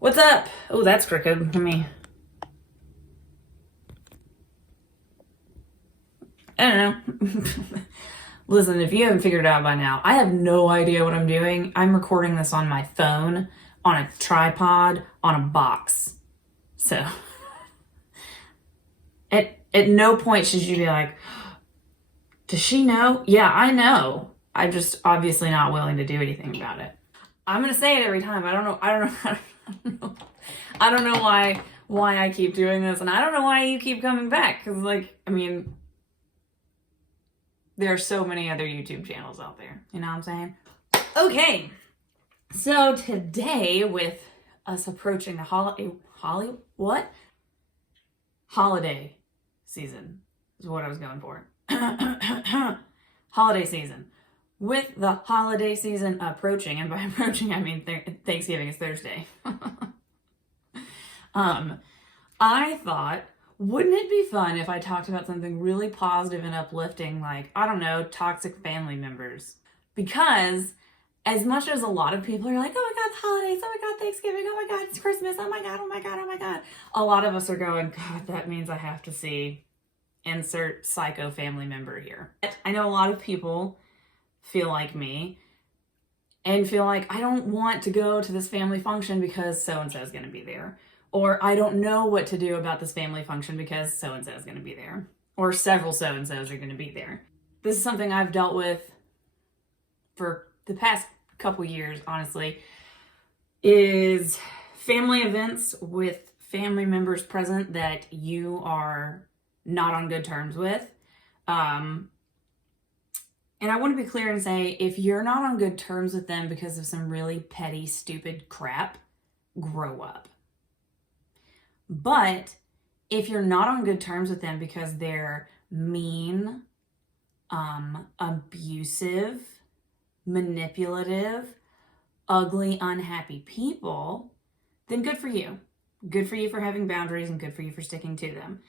What's up? Oh, that's crooked. Let me. I don't know. Listen, if you haven't figured it out by now, I have no idea what I'm doing. I'm recording this on my phone, on a tripod, on a box. So, at no point should you be like, does she know? Yeah, I know. I'm just obviously not willing to do anything about it. I'm gonna say it every time. I don't know. I don't know why I keep doing this, and I don't know why you keep coming back. Because, there are so many other YouTube channels out there. You know what I'm saying? Okay, so today, with us approaching the holiday season is what I was going for. Holiday season. With the holiday season approaching, and by approaching I mean Thanksgiving is Thursday. I thought, wouldn't it be fun if I talked about something really positive and uplifting, like, I don't know, toxic family members? Because as much as a lot of people are like, oh my God, the holidays, oh my God, Thanksgiving, oh my God, it's Christmas, oh my God, oh my God, oh my God. A lot of us are going, God, that means I have to see insert psycho family member here. I know a lot of people feel like me and feel like I don't want to go to this family function because so-and-so is going to be there. Or I don't know what to do about this family function because so-and-so is going to be there. Or several so-and-sos are going to be there. This is something I've dealt with for the past couple years, honestly, is family events with family members present that you are not on good terms with. And I want to be clear and say, if you're not on good terms with them because of some really petty, stupid crap, grow up. But if you're not on good terms with them because they're mean, abusive, manipulative, ugly, unhappy people, then good for you. Good for you for having boundaries and good for you for sticking to them.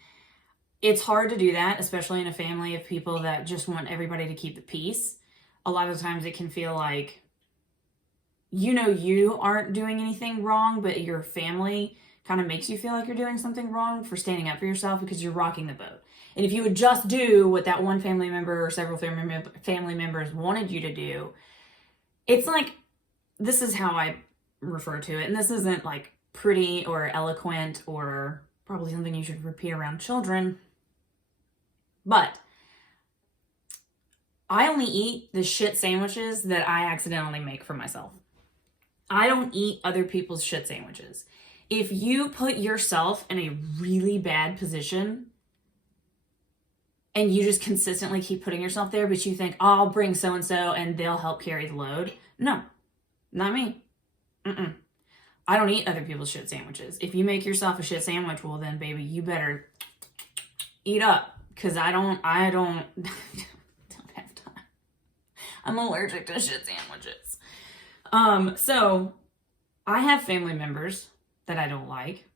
It's hard to do that, especially in a family of people that just want everybody to keep the peace. A lot of times it can feel like, you aren't doing anything wrong, but your family kind of makes you feel like you're doing something wrong for standing up for yourself because you're rocking the boat. And if you would just do what that one family member or several family members wanted you to do, it's like, this is how I refer to it. And this isn't like pretty or eloquent or probably something you should repeat around children. But I only eat the shit sandwiches that I accidentally make for myself. I don't eat other people's shit sandwiches. If you put yourself in a really bad position and you just consistently keep putting yourself there, but you think, oh, I'll bring so-and-so and they'll help carry the load. No, not me. I don't eat other people's shit sandwiches. If you make yourself a shit sandwich, well then, baby, you better eat up. Because I don't have time. I'm allergic to shit sandwiches. So I have family members that I don't like.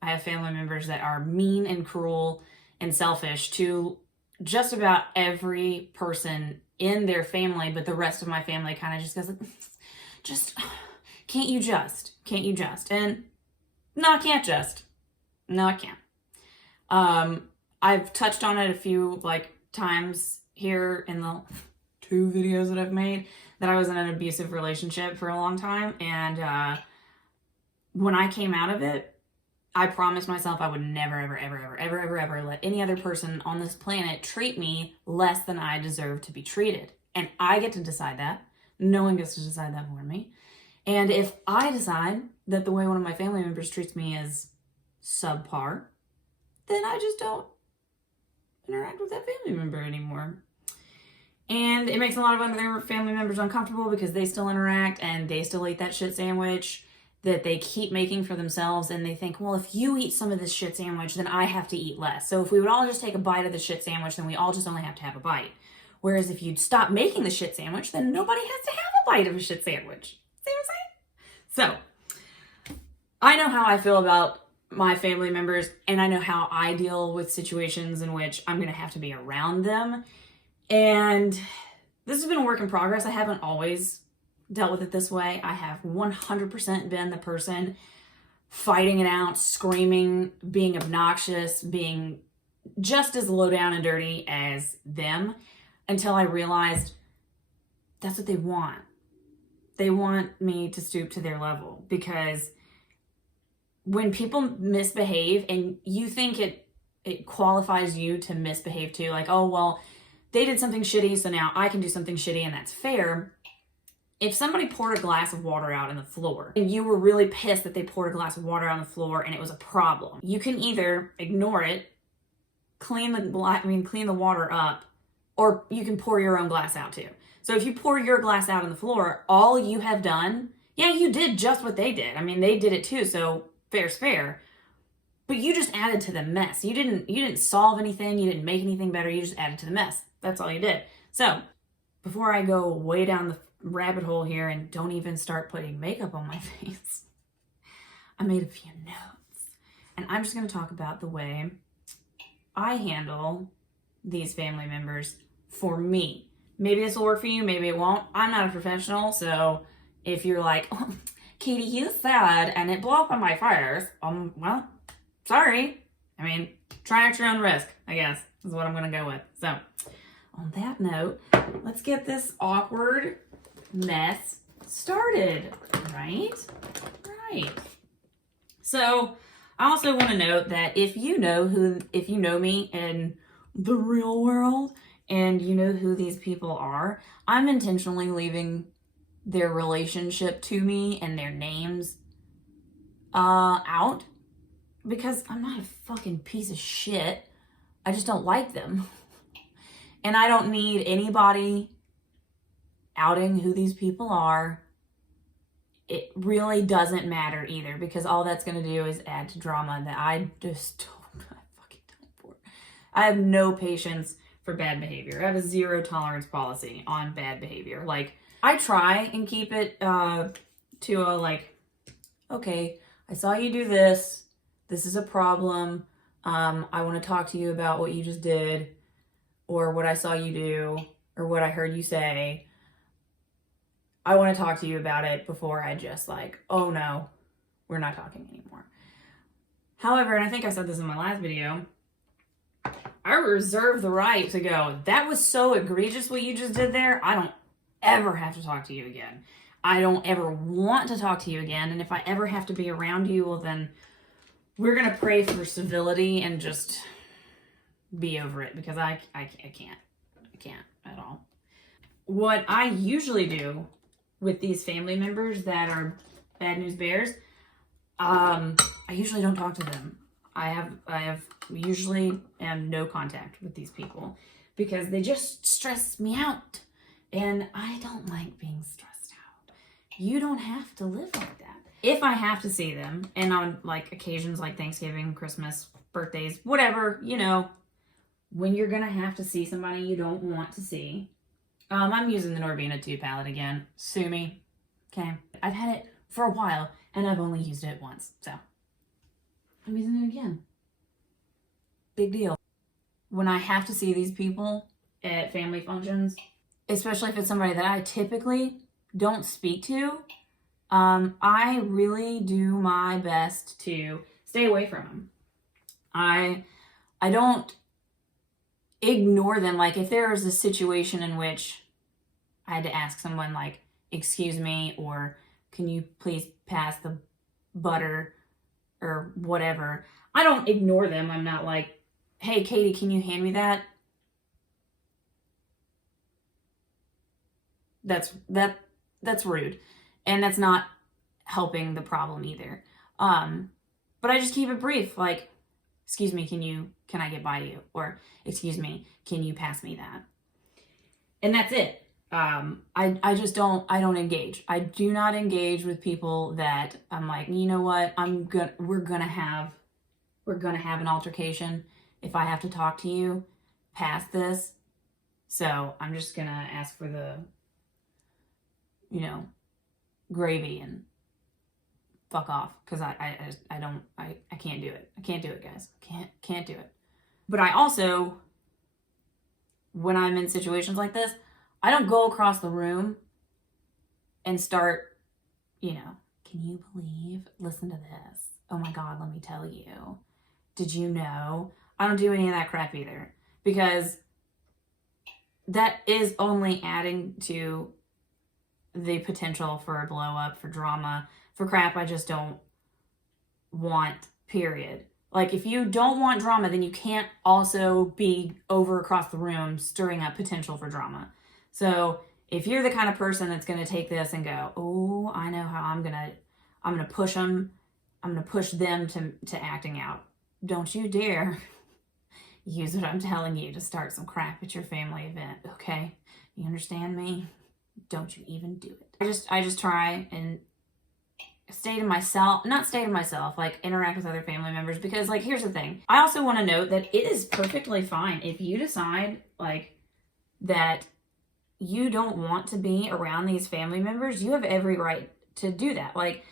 I have family members that are mean and cruel and selfish to just about every person in their family, but the rest of my family kind of just goes like, can't you just? And no, I can't just. No, I can't. I've touched on it a few times here in the 2 videos that I've made, that I was in an abusive relationship for a long time. And when I came out of it, I promised myself I would never, ever let any other person on this planet treat me less than I deserve to be treated. And I get to decide that. No one gets to decide that for me. And if I decide that the way one of my family members treats me is subpar, then I just don't interact with that family member anymore. And it makes a lot of other family members uncomfortable because they still interact and they still eat that shit sandwich that they keep making for themselves. And they think, well, if you eat some of this shit sandwich, then I have to eat less. So if we would all just take a bite of the shit sandwich, then we all just only have to have a bite. Whereas if you'd stop making the shit sandwich, then nobody has to have a bite of a shit sandwich. See what I'm saying? So I know how I feel about my family members, and I know how I deal with situations in which I'm going to have to be around them. And this has been a work in progress. I haven't always dealt with it this way. I have 100% been the person fighting it out, screaming, being obnoxious, being just as low down and dirty as them, until I realized that's what they want. They want me to stoop to their level, because when people misbehave and you think it qualifies you to misbehave too, like, oh, well, they did something shitty, so now I can do something shitty and that's fair. If somebody poured a glass of water out on the floor and you were really pissed that they poured a glass of water on the floor and it was a problem, you can either ignore it, clean the water up, or you can pour your own glass out too. So if you pour your glass out on the floor, all you have done, yeah, you did just what they did. I mean, they did it too, so fair's fair. But you just added to the mess. You didn't solve anything, you didn't make anything better, you just added to the mess. That's all you did. So, before I go way down the rabbit hole here and don't even start putting makeup on my face, I made a few notes. And I'm just going to talk about the way I handle these family members for me. Maybe this will work for you, maybe it won't. I'm not a professional, so if you're like, oh, Katie, you said, and it blew up on my fires, well, sorry. I mean, try at your own risk, I guess, is what I'm going to go with. So, on that note, let's get this awkward mess started, right? Right. So, I also want to note that if you know me in the real world and you know who these people are, I'm intentionally leaving their relationship to me and their names out, because I'm not a fucking piece of shit. I just don't like them. And I don't need anybody outing who these people are. It really doesn't matter either, because all that's going to do is add to drama that I fucking don't for. I have no patience for bad behavior. I have a zero tolerance policy on bad behavior. Like, I try and keep it to a, like, okay, I saw you do this. This is a problem. I want to talk to you about what you just did, or what I saw you do, or what I heard you say. I want to talk to you about it before I just like, oh no, we're not talking anymore. However, and I think I said this in my last video, I reserve the right to go, that was so egregious what you just did there. I don't ever have to talk to you again. I don't ever want to talk to you again. And if I ever have to be around you, well then we're going to pray for civility and just be over it, because I can't at all. What I usually do with these family members that are bad news bears, I usually don't talk to them. I have usually no contact with these people, because they just stress me out, and I don't like being stressed out. You don't have to live like that. If I have to see them, and on like occasions like Thanksgiving, Christmas, birthdays, whatever, you know, when you're gonna have to see somebody you don't want to see. I'm using the Norvina Pro Palette again. Sue me. Okay. I've had it for a while, and I've only used it once, so I'm using it again. Big deal. When I have to see these people at family functions, especially if it's somebody that I typically don't speak to, I really do my best to stay away from them. I don't ignore them. Like, if there's a situation in which I had to ask someone, like, excuse me, or can you please pass the butter or whatever, I don't ignore them. I'm not like, hey, Katie, can you hand me that? That's rude. And that's not helping the problem either. But I just keep it brief. Like, excuse me, can I get by you? Or, excuse me, can you pass me that? And that's it. I don't engage. I do not engage with people that I'm like, you know what, we're gonna have an altercation. If I have to talk to you past this, so I'm just gonna ask for the, gravy and fuck off, because I can't do it. I can't do it, guys. Can't do it. But I also, when I'm in situations like this, I don't go across the room and start, can you believe, listen to this. oh my God, let me tell you. Did you know? I don't do any of that crap either, because that is only adding to the potential for a blow up, for drama, for crap I just don't want, period. Like, if you don't want drama, then you can't also be over across the room stirring up potential for drama. So if you're the kind of person that's going to take this and go, oh, I know how I'm going to push them. I'm going to push them to acting out. Don't you dare use what I'm telling you to start some crap at your family event, okay? You understand me? Don't you even do it. I just try and like interact with other family members, because like, here's the thing. I also want to note that it is perfectly fine if you decide like that you don't want to be around these family members. You have every right to do that. Like,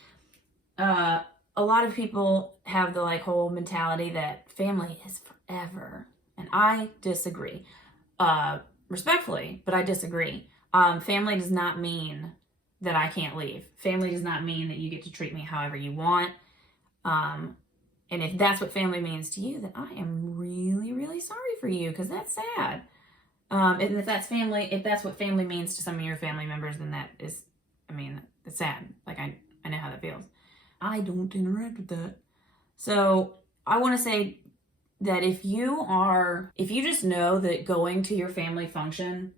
a lot of people have the like whole mentality that family is forever, and I disagree. Respectfully, but I disagree. Family does not mean that I can't leave. Family does not mean that you get to treat me however you want. And if that's what family means to you, then I am really, really sorry for you, because that's sad. And if that's what family means to some of your family members, then that is, I mean, it's sad. Like, I know how that feels. I don't interact with that. So I want to say that if you just know that going to your family function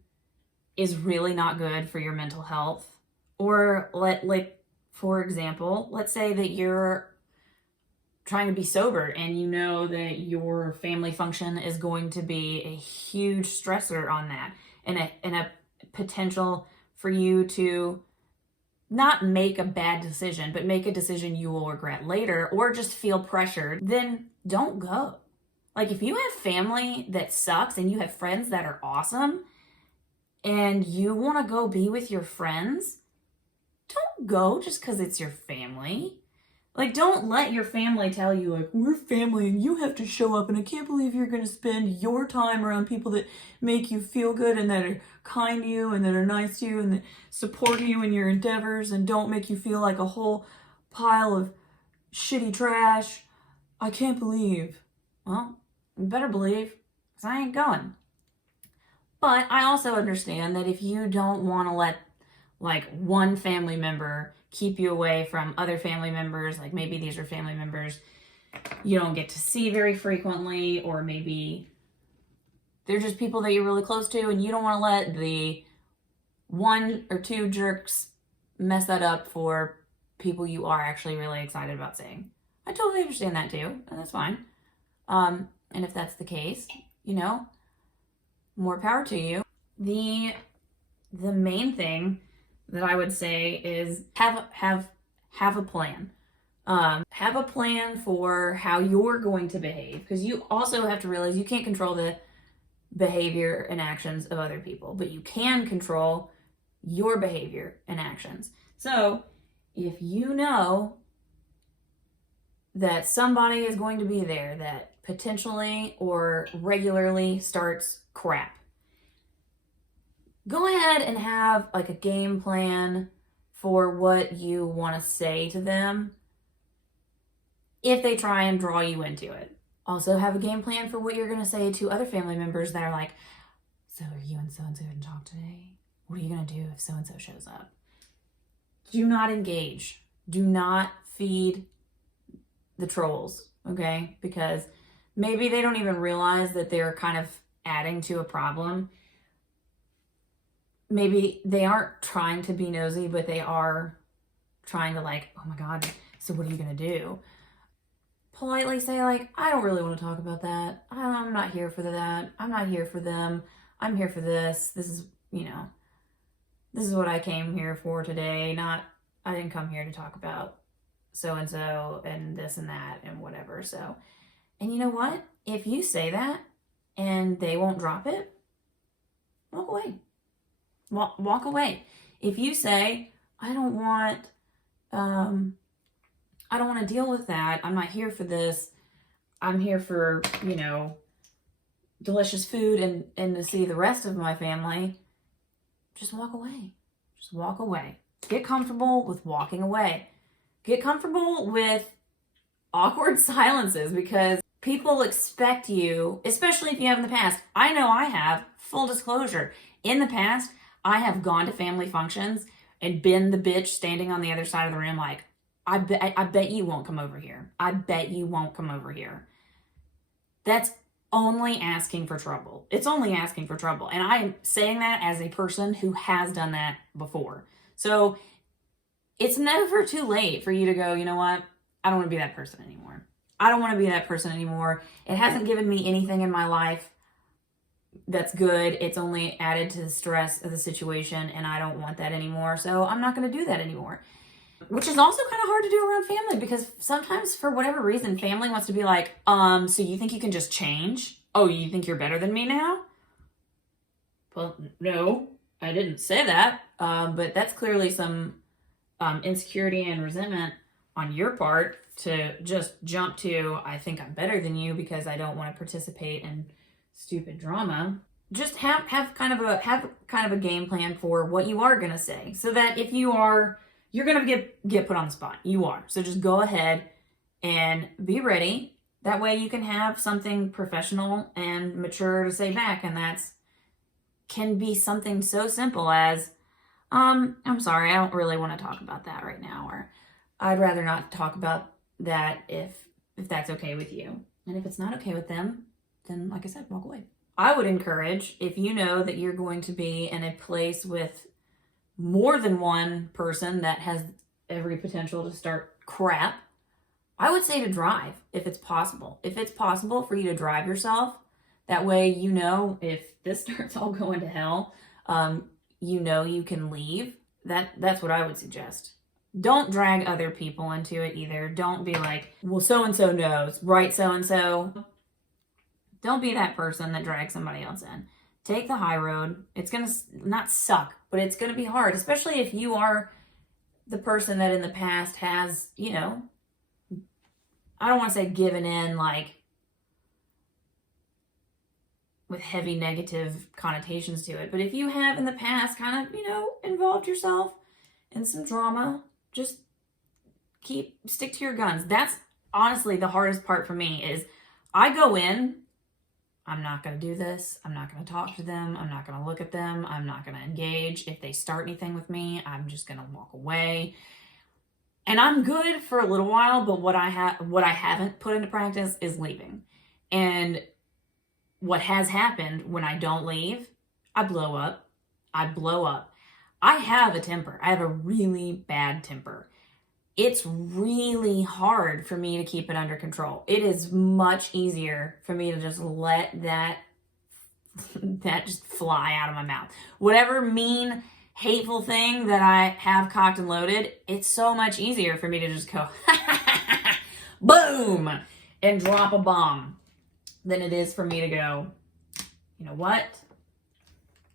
is really not good for your mental health, or for example, let's say that you're trying to be sober and you know that your family function is going to be a huge stressor on that, and a potential for you to not make a bad decision, but make a decision you will regret later, or just feel pressured, then don't go. Like, if you have family that sucks and you have friends that are awesome and you want to go be with your friends, don't go just because it's your family. Like, don't let your family tell you, like, we're family and you have to show up, and I can't believe you're going to spend your time around people that make you feel good and that are kind to you and that are nice to you and that support you in your endeavors and don't make you feel like a whole pile of shitty trash. I can't believe. Well, you better believe, because I ain't going. But I also understand that if you don't want to let like one family member keep you away from other family members, like maybe these are family members you don't get to see very frequently, or maybe they're just people that you're really close to and you don't want to let the one or two jerks mess that up for people you are actually really excited about seeing. I totally understand that too, and that's fine. And if that's the case, more power to you. The main thing that I would say is have a plan. Have a plan for how you're going to behave, because you also have to realize you can't control the behavior and actions of other people, but you can control your behavior and actions. So if you know that somebody is going to be there that potentially or regularly starts crap, go ahead and have like a game plan for what you want to say to them if they try and draw you into it. Also have a game plan for what you're going to say to other family members that are like, so are you and so-and-so going to talk today? What are you going to do if so-and-so shows up? Do not engage. Do not feed the trolls, okay? Because maybe they don't even realize that they're kind of adding to a problem. Maybe they aren't trying to be nosy, but they are trying to like, oh my God, so what are you going to do? Politely say like, I don't really want to talk about that. I'm not here for that. I'm not here for them. I'm here for this. This is, this is what I came here for today. I didn't come here to talk about so-and-so and this and that and whatever. So, and you know what? If you say that and they won't drop it, walk away. Walk away. If you say, I don't want to deal with that. I'm not here for this. I'm here for, delicious food and to see the rest of my family. Just walk away. Just walk away. Get comfortable with walking away. Get comfortable with awkward silences, because people expect you, especially if you have in the past. I know I have, full disclosure. In the past, I have gone to family functions and been the bitch standing on the other side of the room like, I bet you won't come over here. I bet you won't come over here. That's only asking for trouble. It's only asking for trouble. And I'm saying that as a person who has done that before. So it's never too late for you to go, you know what? I don't want to be that person anymore. I don't want to be that person anymore. It hasn't given me anything in my life that's good. It's only added to the stress of the situation, and I don't want that anymore. So I'm not going to do that anymore. Which is also kind of hard to do around family, because sometimes, for whatever reason, family wants to be like, so you think you can just change? Oh, you think you're better than me now? Well, no, I didn't say that. But that's clearly some insecurity and resentment on your part to just jump to, I think I'm better than you because I don't want to participate in stupid drama. Just have kind of a game plan for what you are going to say, so that if you're going to get put on the spot. You are. So just go ahead and be ready. That way you can have something professional and mature to say back. And that's can be something so simple as, I'm sorry, I don't really want to talk about that right now. Or I'd rather not talk about that if that's okay with you. And if it's not okay with them, then like I said, walk away. I would encourage, if you know that you're going to be in a place with more than one person that has every potential to start crap, I would say to drive if it's possible. If it's possible for you to drive yourself, that way you know if this starts all going to hell, you know you can leave. That's what I would suggest. Don't drag other people into it either. Don't be like, well, so-and-so knows, right, so-and-so? Don't be that person that drags somebody else in. Take the high road. It's going to not suck, but it's going to be hard, especially if you are the person that in the past has, you know, I don't want to say given in like with heavy negative connotations to it, but if you have in the past kind of, you know, involved yourself in some drama, just stick to your guns. That's honestly the hardest part for me is I go in, I'm not going to do this. I'm not going to talk to them. I'm not going to look at them. I'm not going to engage. If they start anything with me, I'm just going to walk away. And I'm good for a little while, but what I haven't put into practice is leaving. And what has happened when I don't leave, I blow up. I have a temper. I have a really bad temper. It's really hard for me to keep it under control. It is much easier for me to just let that just fly out of my mouth. Whatever mean, hateful thing that I have cocked and loaded, it's so much easier for me to just go boom and drop a bomb than it is for me to go, you know what?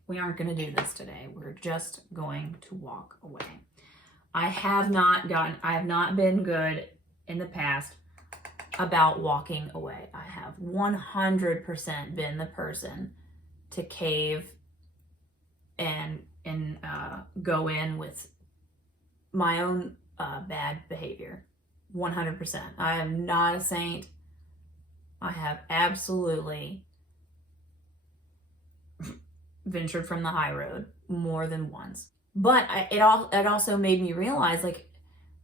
We aren't going to do this today. We're just going to walk away. I have not been good in the past about walking away. I have 100% been the person to cave and go in with my own bad behavior. 100%. I am not a saint. I have absolutely ventured from the high road more than once. But it also made me realize, like,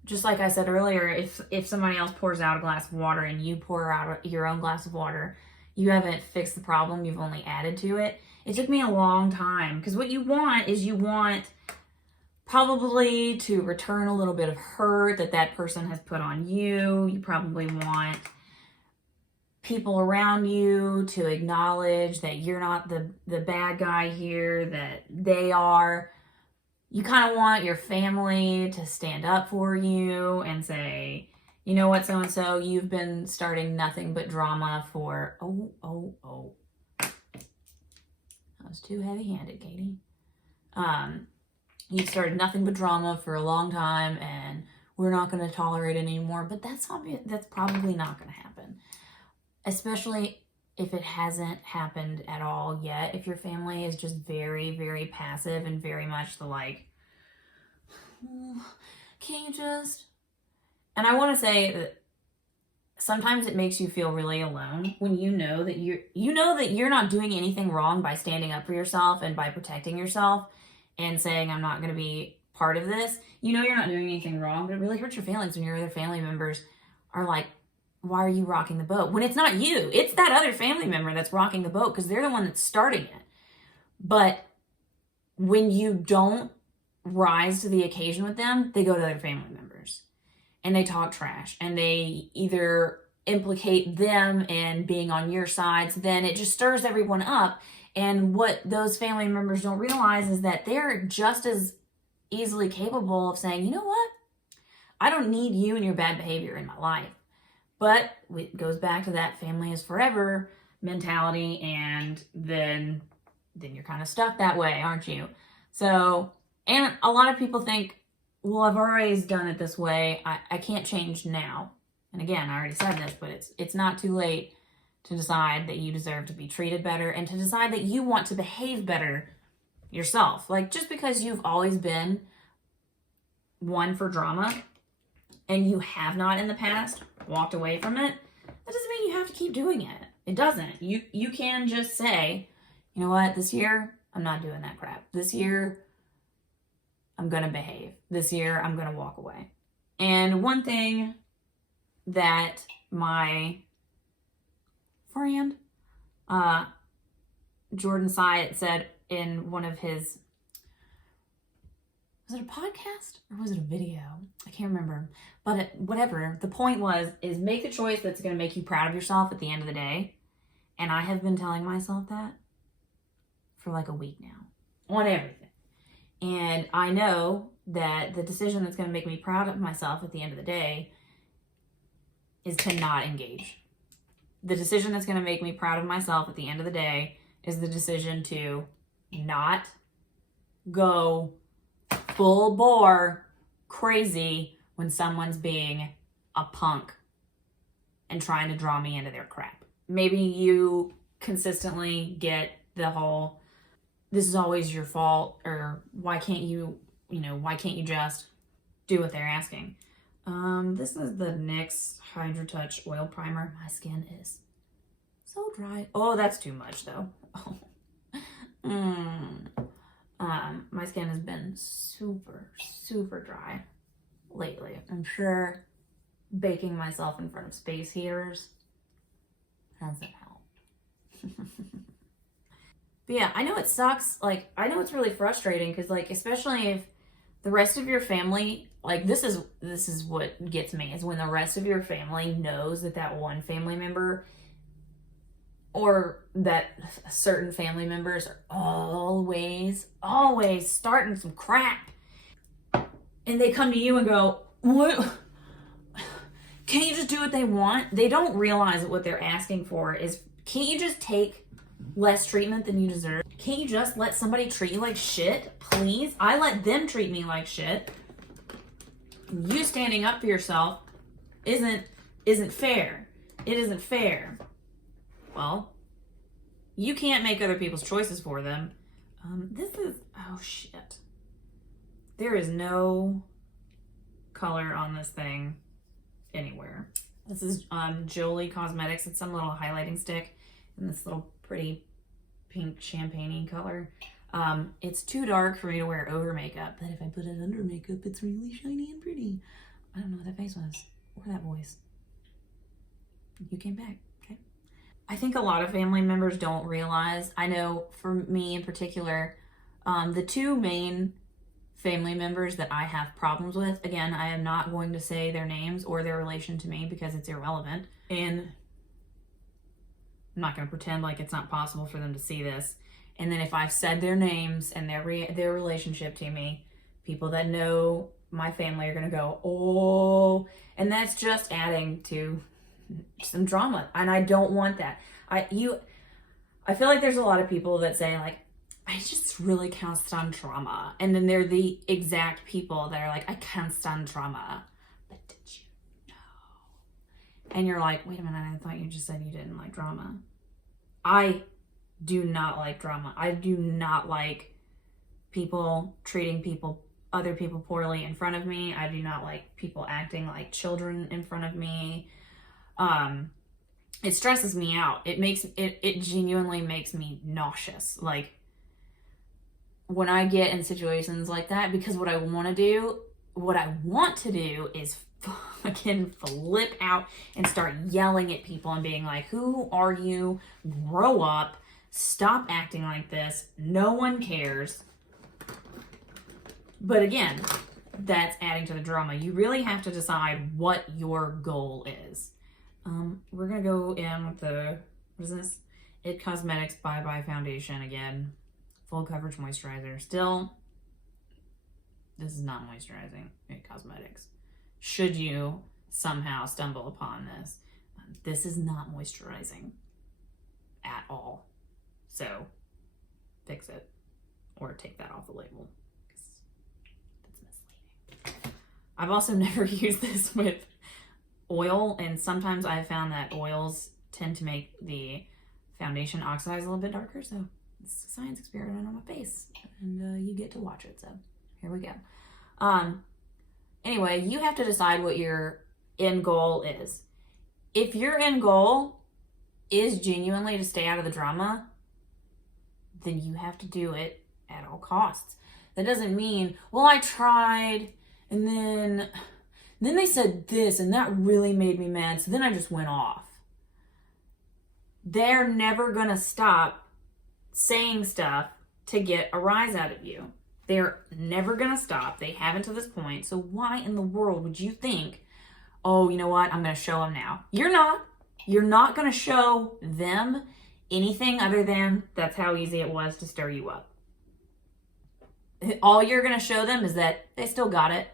just like I said earlier, if somebody else pours out a glass of water and you pour out your own glass of water, you haven't fixed the problem, you've only added to it. It took me a long time, because what you want probably to return a little bit of hurt that person has put on you. You probably want people around you to acknowledge that you're not the bad guy here, that they are. You kind of want your family to stand up for you and say, you know what, so-and-so, you've been starting nothing but drama for, that was too heavy-handed, Katie. You've started nothing but drama for a long time, and we're not going to tolerate it anymore. But that's probably not going to happen, especially if it hasn't happened at all yet. If your family is just very, very passive and very much the like, oh, can you just... And I want to say that sometimes it makes you feel really alone when you know that you're not doing anything wrong by standing up for yourself and by protecting yourself and saying, I'm not going to be part of this. You know you're not doing anything wrong, but it really hurts your feelings when your other family members are like, why are you rocking the boat? When it's not you, it's that other family member that's rocking the boat because they're the one that's starting it. But when you don't rise to the occasion with them, they go to their family members and they talk trash and they either implicate them in being on your side. So then it just stirs everyone up. And what those family members don't realize is that they're just as easily capable of saying, you know what? I don't need you and your bad behavior in my life. But it goes back to that family is forever mentality, and then you're kind of stuck that way, aren't you? So, and a lot of people think, well, I've always done it this way. I can't change now. And again, I already said this, but it's not too late to decide that you deserve to be treated better and to decide that you want to behave better yourself. Like, just because you've always been one for drama and you have not in the past walked away from it, that doesn't mean you have to keep doing it. It doesn't. You can just say, you know what, this year, I'm not doing that crap. This year, I'm going to behave. This year, I'm going to walk away. And one thing that my friend, Jordan Syatt, said in one of his, was it a podcast or was it a video? I can't remember. But whatever, the point is make the choice that's going to make you proud of yourself at the end of the day. And I have been telling myself that for like a week now on everything. And I know that the decision that's going to make me proud of myself at the end of the day is to not engage. The decision that's going to make me proud of myself at the end of the day is the decision to not go full bore crazy when someone's being a punk and trying to draw me into their crap. Maybe you consistently get the whole, this is always your fault, or why can't you just do what they're asking? This is the NYX Hydra Touch Oil Primer. My skin is so dry. Oh, that's too much though. My skin has been super, super dry lately. I'm sure baking myself in front of space heaters hasn't helped. But yeah, I know it sucks. Like, I know it's really frustrating because, like, especially if the rest of your family, like, this is what gets me, is when the rest of your family knows that one family member or that certain family members are always starting some crap. And they come to you and go, what? Can't you just do what they want? They don't realize that what they're asking for is, can't you just take less treatment than you deserve? Can't you just let somebody treat you like shit, please? I let them treat me like shit. You standing up for yourself isn't fair. It isn't fair. Well, you can't make other people's choices for them. Oh shit. There is no color on this thing anywhere. This is Jolie Cosmetics. It's some little highlighting stick in this little pretty pink champagne color. It's too dark for me to wear over makeup, but if I put it under makeup, it's really shiny and pretty. I don't know what that face was or that voice. You came back, okay? I think a lot of family members don't realize, I know for me in particular, the two main family members that I have problems with, again, I am not going to say their names or their relation to me because it's irrelevant, and I'm not going to pretend like it's not possible for them to see this. And then if I've said their names and their relationship to me, people that know my family are going to go, oh, and that's just adding to some drama. And I don't want that. I feel like there's a lot of people that say, like, I just really can't stand drama. And then they're the exact people that are like, I can't stand drama. But did you know? And you're like, wait a minute, I thought you just said you didn't like drama. I do not like drama. I do not like people treating other people poorly in front of me. I do not like people acting like children in front of me. It stresses me out. It genuinely makes me nauseous. Like, when I get in situations like that, because what I want to do is fucking flip out and start yelling at people and being like, who are you? Grow up. Stop acting like this. No one cares. But again, that's adding to the drama. You really have to decide what your goal is. We're going to go in with the, what is this? It Cosmetics Bye Bye Foundation again. Full coverage moisturizer. Still, this is not moisturizing. It Cosmetics. Should you somehow stumble upon this, this is not moisturizing at all. So, fix it. Or take that off the label. That's misleading. I've also never used this with oil, and sometimes I've found that oils tend to make the foundation oxidize a little bit darker, so it's a science experiment on my face, and you get to watch it, so here we go. Anyway, you have to decide what your end goal is. If your end goal is genuinely to stay out of the drama, then you have to do it at all costs. That doesn't mean, well, I tried, and then they said this, and that really made me mad, so then I just went off. They're never gonna stop saying stuff to get a rise out of you. They're never gonna stop. They haven't to this point. So why in the world would you think, oh, you know what, I'm gonna show them now? You're not. You're not gonna show them anything other than that's how easy it was to stir you up. All you're gonna show them is that they still got it.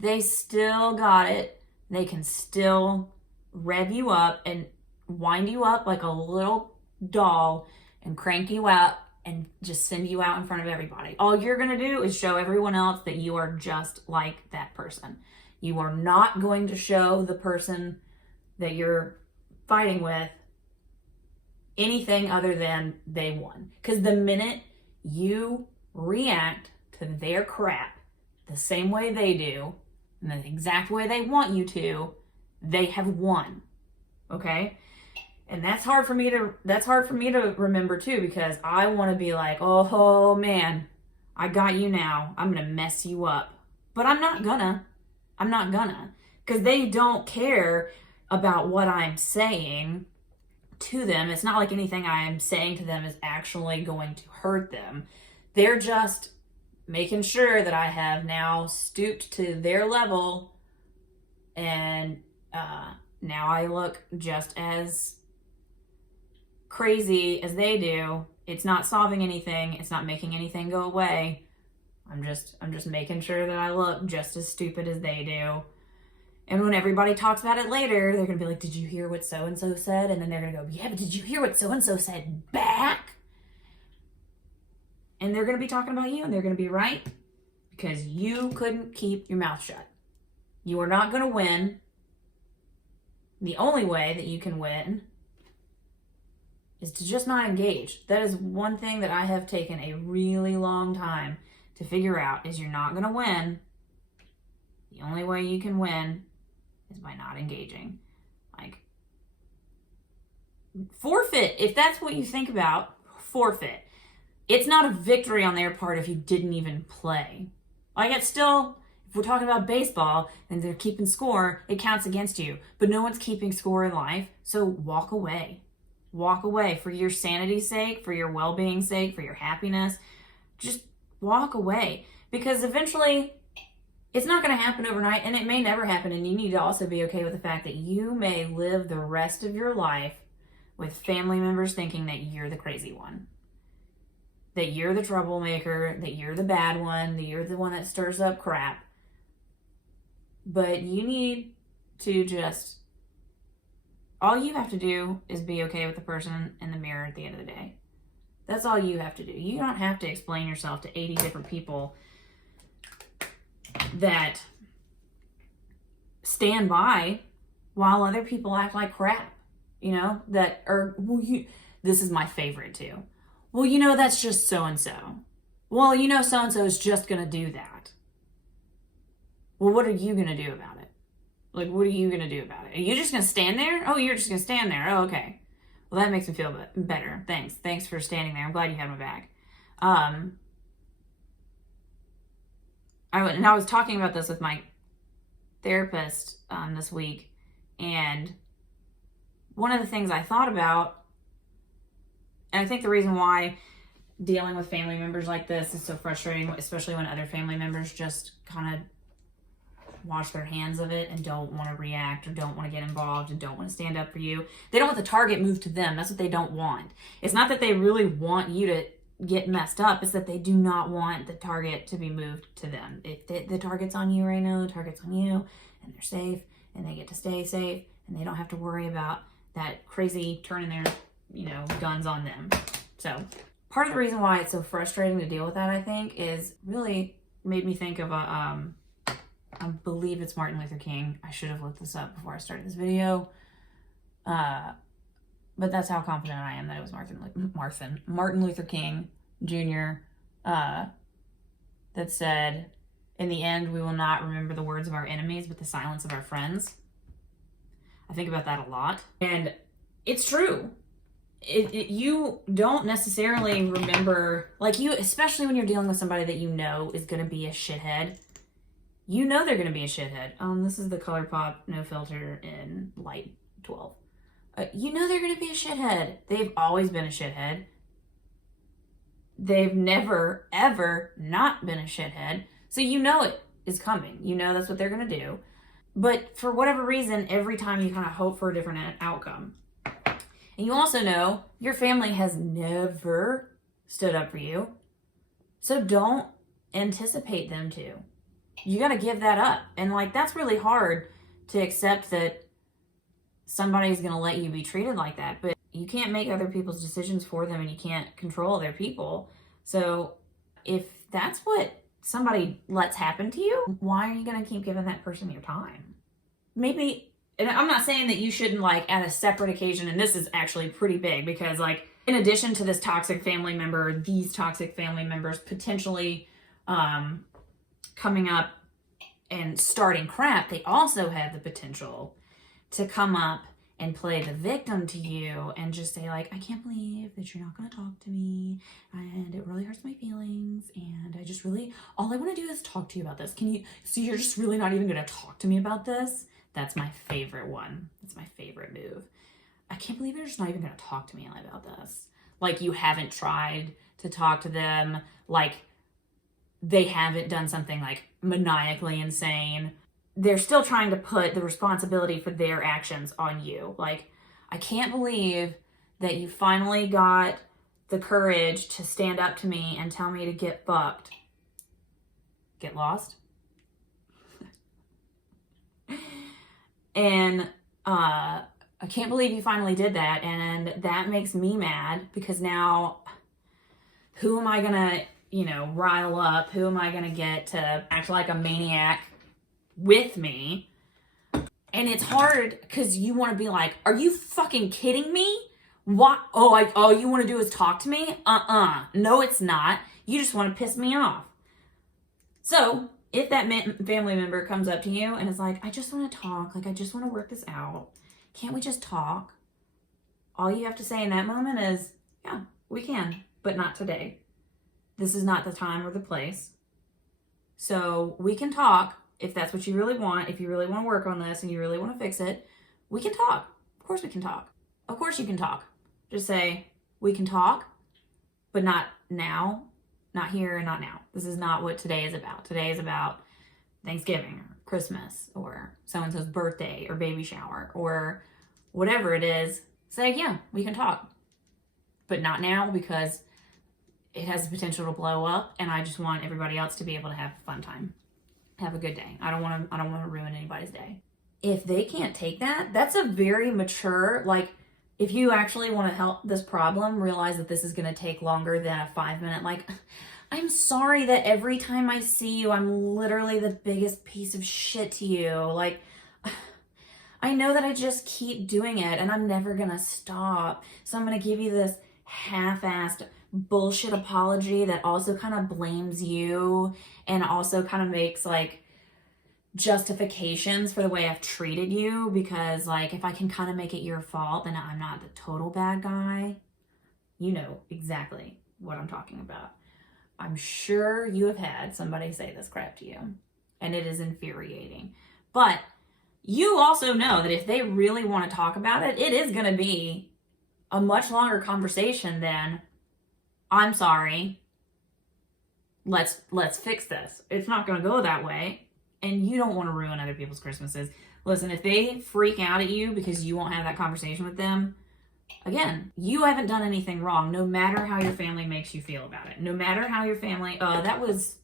They still got it. They can still rev you up and wind you up like a little doll and crank you out and just send you out in front of everybody. All you're going to do is show everyone else that you are just like that person. You are not going to show the person that you're fighting with anything other than they won. Because the minute you react to their crap the same way they do, in the exact way they want you to, they have won. Okay? And that's hard for me to remember too, because I want to be like, oh man, I got you now. I'm going to mess you up. But I'm not gonna. Because they don't care about what I'm saying to them. It's not like anything I'm saying to them is actually going to hurt them. They're just making sure that I have now stooped to their level, and now I look just as crazy as they do. It's not solving anything. It's not making anything go away. I'm just making sure that I look just as stupid as they do. And when everybody talks about it later, they're going to be like, did you hear what so-and-so said? And then they're going to go, yeah, but did you hear what so-and-so said back? And they're going to be talking about you, and they're going to be right, because you couldn't keep your mouth shut. You are not going to win. The only way that you can win is to just not engage. That is one thing that I have taken a really long time to figure out, is you're not going to win. The only way you can win is by not engaging. Like, forfeit. If that's what you think about, forfeit. It's not a victory on their part if you didn't even play. Like, it's still, if we're talking about baseball and they're keeping score, it counts against you. But no one's keeping score in life, so walk away. Walk away for your sanity's sake, for your well-being's sake, for your happiness. Just walk away. Because eventually, it's not going to happen overnight, and it may never happen, and you need to also be okay with the fact that you may live the rest of your life with family members thinking that you're the crazy one. That you're the troublemaker, that you're the bad one, that you're the one that stirs up crap. But you need to just, all you have to do is be okay with the person in the mirror at the end of the day. That's all you have to do. You don't have to explain yourself to 80 different people that stand by while other people act like crap. You know, that are, well, this is my favorite too. Well, you know, that's just so-and-so. Well, you know, so-and-so is just going to do that. Well, what are you going to do about it? Like, what are you going to do about it? Are you just going to stand there? Oh, you're just going to stand there. Oh, okay. Well, that makes me feel better. Thanks for standing there. I'm glad you had my back. I was talking about this with my therapist this week, and one of the things I thought about, and I think the reason why dealing with family members like this is so frustrating, especially when other family members just kind of wash their hands of it and don't want to react or don't want to get involved and don't want to stand up for you. They don't want the target moved to them. That's what they don't want. It's not that they really want you to get messed up. It's that they do not want the target to be moved to them. If the target's on you right now, the target's on you, and they're safe, and they get to stay safe, and they don't have to worry about that crazy turning their, guns on them. So part of the reason why it's so frustrating to deal with that, I think, is really made me think of I believe it's Martin Luther King. I should have looked this up before I started this video. But that's how confident I am that it was Martin Luther King Jr. That said, in the end, we will not remember the words of our enemies, but the silence of our friends. I think about that a lot. And it's true. You don't necessarily remember, especially when you're dealing with somebody that you know is going to be a shithead. You know they're going to be a shithead. This is the ColourPop No Filter in Light 12. You know they're going to be a shithead. They've always been a shithead. They've never, ever not been a shithead. So you know it is coming. You know that's what they're going to do. But for whatever reason, every time you kind of hope for a different outcome. And you also know your family has never stood up for you. So don't anticipate them to. You got to give that up. And that's really hard to accept that somebody's going to let you be treated like that. But you can't make other people's decisions for them, and you can't control their people. So if that's what somebody lets happen to you, why are you going to keep giving that person your time? Maybe, and I'm not saying that you shouldn't at a separate occasion, and this is actually pretty big because in addition to this toxic family member, these toxic family members potentially coming up and starting crap, they also have the potential to come up and play the victim to you and just say I can't believe that you're not going to talk to me, and it really hurts my feelings, and all I want to do is talk to you about this. So you're just really not even going to talk to me about this? That's my favorite one. That's my favorite move. I can't believe you're just not even going to talk to me about this. You haven't tried to talk to them, they haven't done something maniacally insane. They're still trying to put the responsibility for their actions on you. I can't believe that you finally got the courage to stand up to me and tell me to get fucked. Get lost? And I can't believe you finally did that. And that makes me mad because now who am I going to, rile up? Who am I going to get to act like a maniac with me? And it's hard because you want to be are you fucking kidding me? What? Oh, all you want to do is talk to me? No, it's not. You just want to piss me off. So if that family member comes up to you and is I just want to talk, I just want to work this out, can't we just talk? All you have to say in that moment is, yeah, we can, but not today. This is not the time or the place. So we can talk if that's what you really want. If you really want to work on this and you really want to fix it, we can talk. Of course we can talk. Of course you can talk. Just say, we can talk, but not now, not here, and not now. This is not what today is about. Today is about Thanksgiving or Christmas or so-and-so's birthday or baby shower or whatever it is. Say, yeah, we can talk, but not now because it has the potential to blow up, and I just want everybody else to be able to have a fun time. Have a good day. I don't want to ruin anybody's day. If they can't take that, that's a very mature, if you actually want to help this problem, realize that this is going to take longer than a 5-minute, I'm sorry that every time I see you, I'm literally the biggest piece of shit to you. I know that I just keep doing it and I'm never going to stop. So I'm going to give you this half-assed bullshit apology that also kind of blames you and also kind of makes justifications for the way I've treated you, because like if I can kind of make it your fault, then I'm not the total bad guy. You know exactly what I'm talking about. I'm sure you have had somebody say this crap to you, and it is infuriating. But you also know that if they really want to talk about it, it is going to be a much longer conversation than, I'm sorry, let's fix this. It's not going to go that way, and you don't want to ruin other people's Christmases. Listen, if they freak out at you because you won't have that conversation with them, again, you haven't done anything wrong, no matter how your family makes you feel about it. No matter how your family... that was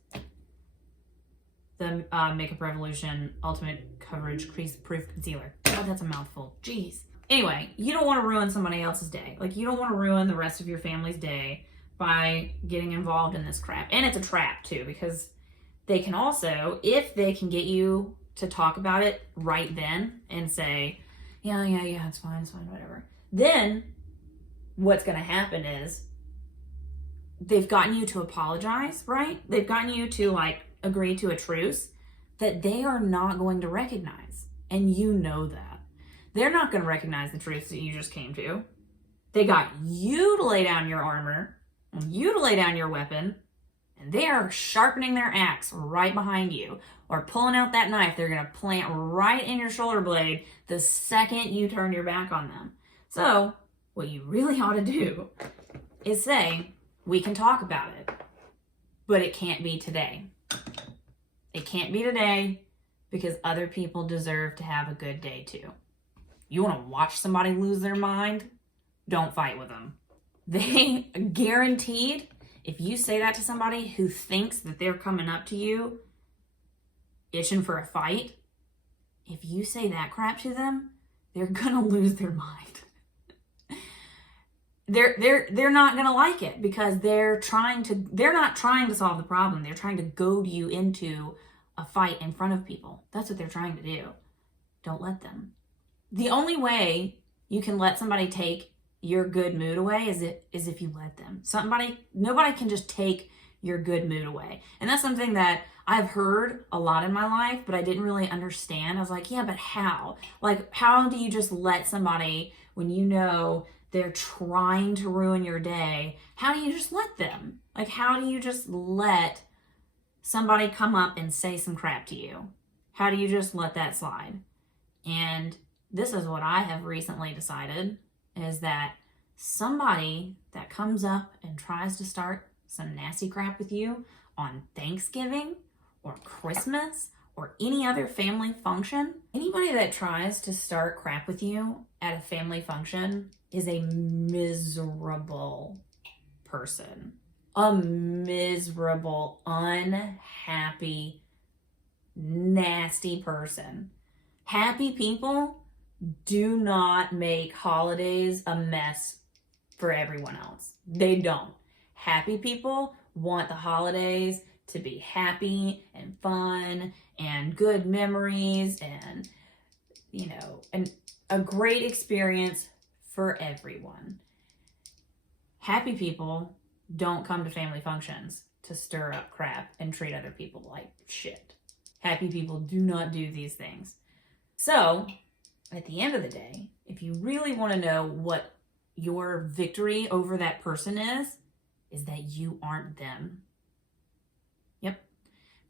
the Makeup Revolution Ultimate Coverage Crease Proof Concealer. Oh, that's a mouthful. Jeez. Anyway, you don't want to ruin somebody else's day. Like, you don't want to ruin the rest of your family's day by getting involved in this crap. And it's a trap, too, because they can also, if they can get you to talk about it right then and say, yeah, it's fine, whatever. Then what's going to happen is they've gotten you to apologize, right? They've gotten you to like agree to a truce that they are not going to recognize. And you know that. They're not going to recognize the truth that you just came to. They got you to lay down your armor, you to lay down your weapon, and they are sharpening their axe right behind you, or pulling out that knife they're going to plant right in your shoulder blade the second you turn your back on them. So what you really ought to do is say, we can talk about it, but it can't be today. It can't be today because other people deserve to have a good day too. You want to watch somebody lose their mind? Don't fight with them. They guaranteed, if you say that to somebody who thinks that they're coming up to you itching for a fight, if you say that crap to them, they're gonna lose their mind. They're not gonna like it because they're not trying to solve the problem. They're trying to goad you into a fight in front of people. That's what they're trying to do. Don't let them. The only way you can let somebody take your good mood away is if you let them. Nobody can just take your good mood away. And that's something that I've heard a lot in my life, but I didn't really understand. I was like, yeah, but how? Like, how do you just let somebody, when you know they're trying to ruin your day, how do you just let them? Like, how do you just let somebody come up and say some crap to you? How do you just let that slide? And this is what I have recently decided, is that somebody that comes up and tries to start some nasty crap with you on Thanksgiving or Christmas or any other family function, anybody that tries to start crap with you at a family function is a miserable person. A miserable, unhappy, nasty person. Happy people do not make holidays a mess for everyone else. They don't. Happy people want the holidays to be happy and fun and good memories and, and a great experience for everyone. Happy people don't come to family functions to stir up crap and treat other people like shit. Happy people do not do these things. So, at the end of the day, if you really want to know what your victory over that person is that you aren't them. Yep,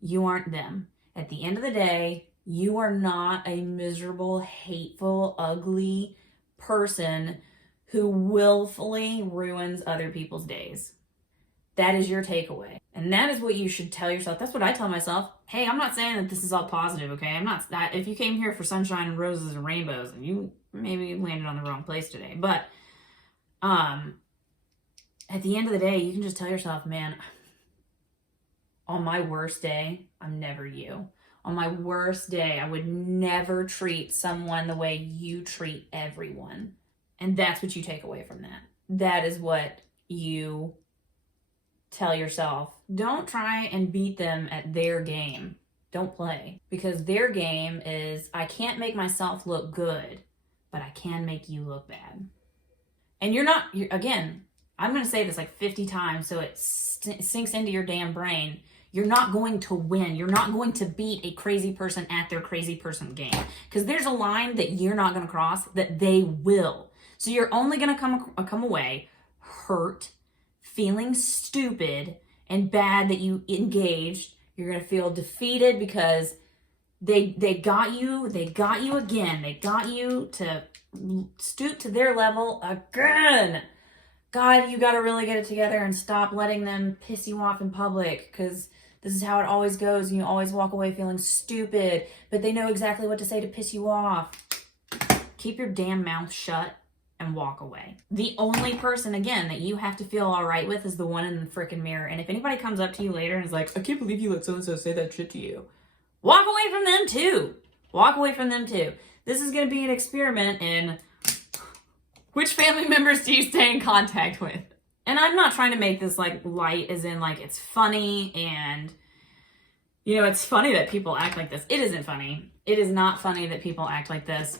you aren't them. At the end of the day, you are not a miserable, hateful, ugly person who willfully ruins other people's days. That is your takeaway. And that is what you should tell yourself. That's what I tell myself. Hey, I'm not saying that this is all positive, okay? I'm not, if you came here for sunshine and roses and rainbows, and you maybe landed on the wrong place today. But at the end of the day, you can just tell yourself, man, on my worst day, I'm never you. On my worst day, I would never treat someone the way you treat everyone. And that's what you take away from that. That is what you tell yourself. Don't try and beat them at their game. Don't play. Because their game is, I can't make myself look good, but I can make you look bad. And again, I'm going to say this like 50 times so it sinks into your damn brain. You're not going to win. You're not going to beat a crazy person at their crazy person game. Because there's a line that you're not going to cross that they will. So you're only going to come away hurt, feeling stupid and bad that you engaged. You're going to feel defeated because they got you again. They got you to stoop to their level again. God, you got to really get it together and stop letting them piss you off in public, because this is how it always goes. You always walk away feeling stupid, but they know exactly what to say to piss you off. Keep your damn mouth shut and walk away. The only person, again, that you have to feel all right with is the one in the freaking mirror. And if anybody comes up to you later and is like, I can't believe you let so-and-so say that shit to you, walk away from them too. Walk away from them too. This is going to be an experiment in which family members do you stay in contact with? And I'm not trying to make this like light as in like it's funny and, you know, it's funny that people act like this. It isn't funny. It is not funny that people act like this